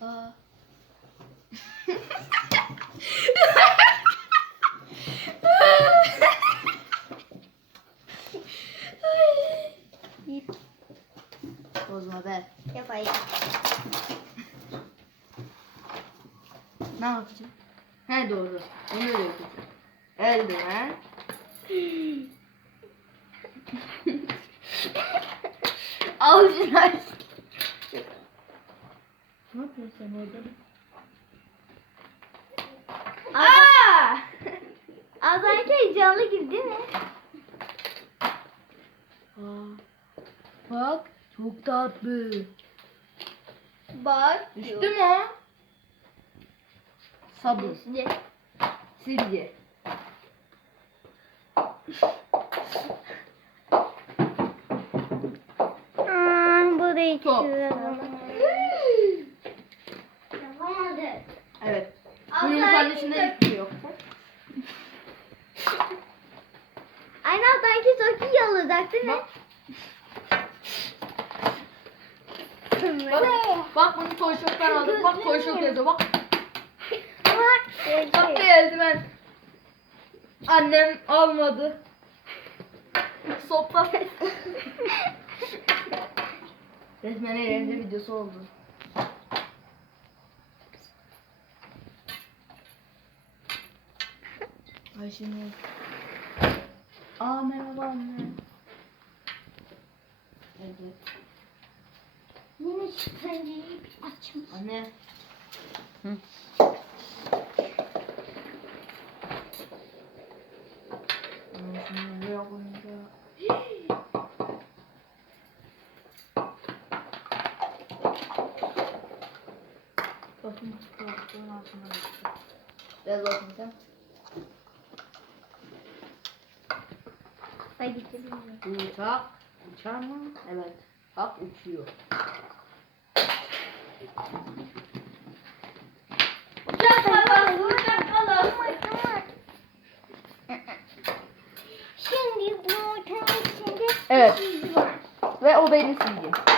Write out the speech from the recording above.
Aa. Bozma be. Yapayım. Ne yapacağım? He doğru. Onu öyle yapacağım. Eldiven. Al şunu aç. Ne yapıyorsun sen orada? Aa! Az önce heyecanlı gibi değil mi? Aa. Bak çok tatlı. Bak. Düştü mü o? Sabun. Şimdi. Silgi. Bu da hiç Top. Yapamadı. Evet. Bu Abla, yumurtanın içinde hiçbir şey yok. Aynı sanki çok iyi olacak değil mi? Bak bunu toy shop'tan aldım. Bak toy shop yazıyor bak. Bak. Bak bir eldiven. Annem almadı. Sopa. Resmen eğlence videosu oldu. Ay şimdi. Aa merhaba anne. Evet. Yine şu pencereyi bir açmış. Anne. Hı. Şunu buraya koyunca. Bakın koltuğun altına gitti. Biraz bakın sen. Hadi gidelim. Bu uçak uçar mı? Evet. Bak uçuyor. Uçak kalır, uçak kalır. Şimdi bu ortanın içinde Evet. çizgi var. Ve o benim silgim.